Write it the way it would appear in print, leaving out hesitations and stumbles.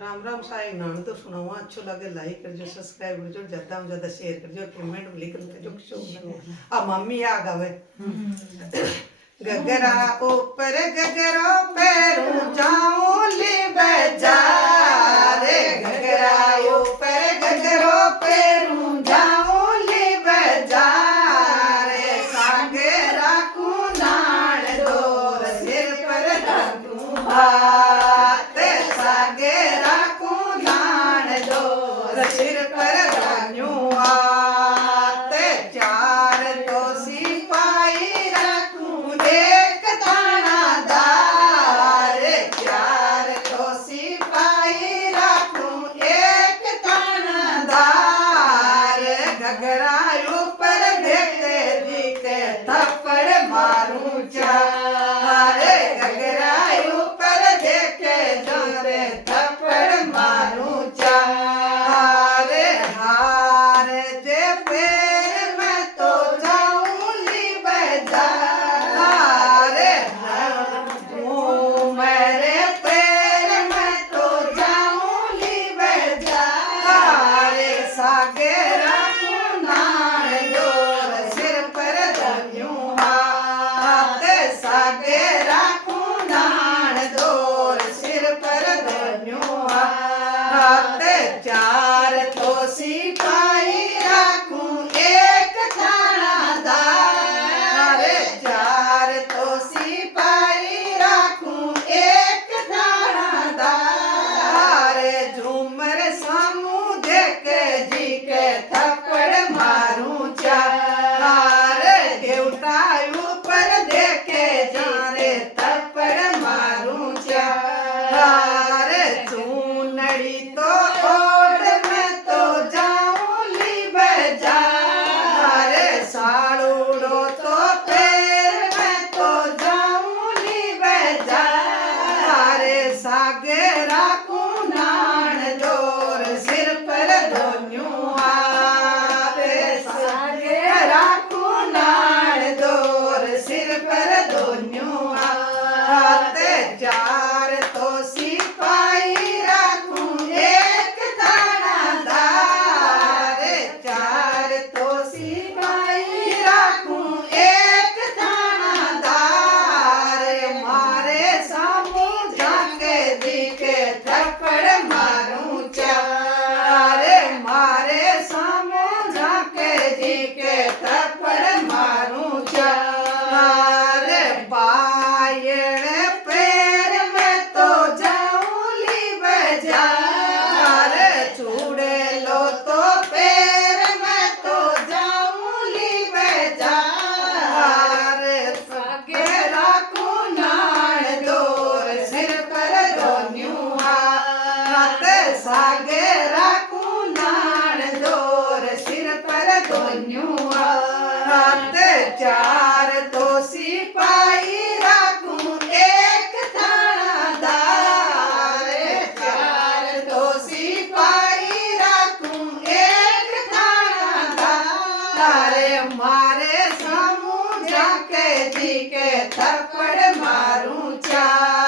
राम राम साई नान तो सुनाओ अच्छो लगे लाइक करजो सब्सक्राइब करजो ज्यादा से ज्यादा शेयर करजो कमेंट भी लिख करजो शो आ मम्मी आ गावे गगरा ऊपर गगरो पैरू जाऊं ली बाजार गगरा ऊपर गगरो पैरू जाऊं ली बाजार सागरा को नाड़ दो सिर पर रखूं हाथ सागरा को नाड़ दो सिर पर रखूं हाथ चार तो सिपाही रखूं एक थानादार चार तो सिपाही रखूं एक थानादार गगरा ऊपर देखते दिखे थप्पड़ मारूं चार गगरा ऊपर देखे जोरे थप्पड़ मारूं चार हार जे पैर में तो जाऊंगी बाजार मेरे पैर में तो जाऊंगी बाजार सागरा को नाड़ दो सिर पर धन्यूं हाथ सागरा को नाड़ दो सिर पर धन्यूं हाथ चार तो सिपाही रखूं एक थानादार चार तो सिपाही रखूं एक थानादार झूमर सामू देखे जी के थप्पड़ मारूं चार देवता ऊपर देखे जारे थप्पड़ मारूं चार चूनड़ी तो ओढ़ में तो जाऊंगी बाजार साड़ूड़ो तो पैर में तो जाऊंगी बाजार सागरा को नाड़ दोर सिर पर धोन्यूं हाथ सागरा को नाड़ दोर सिर पर धोन्यूं हाथ चार तो सिपाही रखूं एक थानादार चार तो सिपाही रखूं एक थानादार मारे सामू जाके दिखे थप्पड़ मारूं चार मारे सामू जाके दिखे थप्पड़ मारूं चार पायड़ पैर में तो जाऊंगी बाजार चूड़े लो तो पैर में तो जाऊंगी बाजार सागरा को नाड़ दो सिर पर धोन्यूं हाथ सागरा को नाड़ दो सिर पर धोन्यूं हाथ चार तो सिपाही रखूं एक थानादार चार तो सिपाही रखूं एक थानादार मारे सामू जाके दिखे थप्पड़ मारूं चार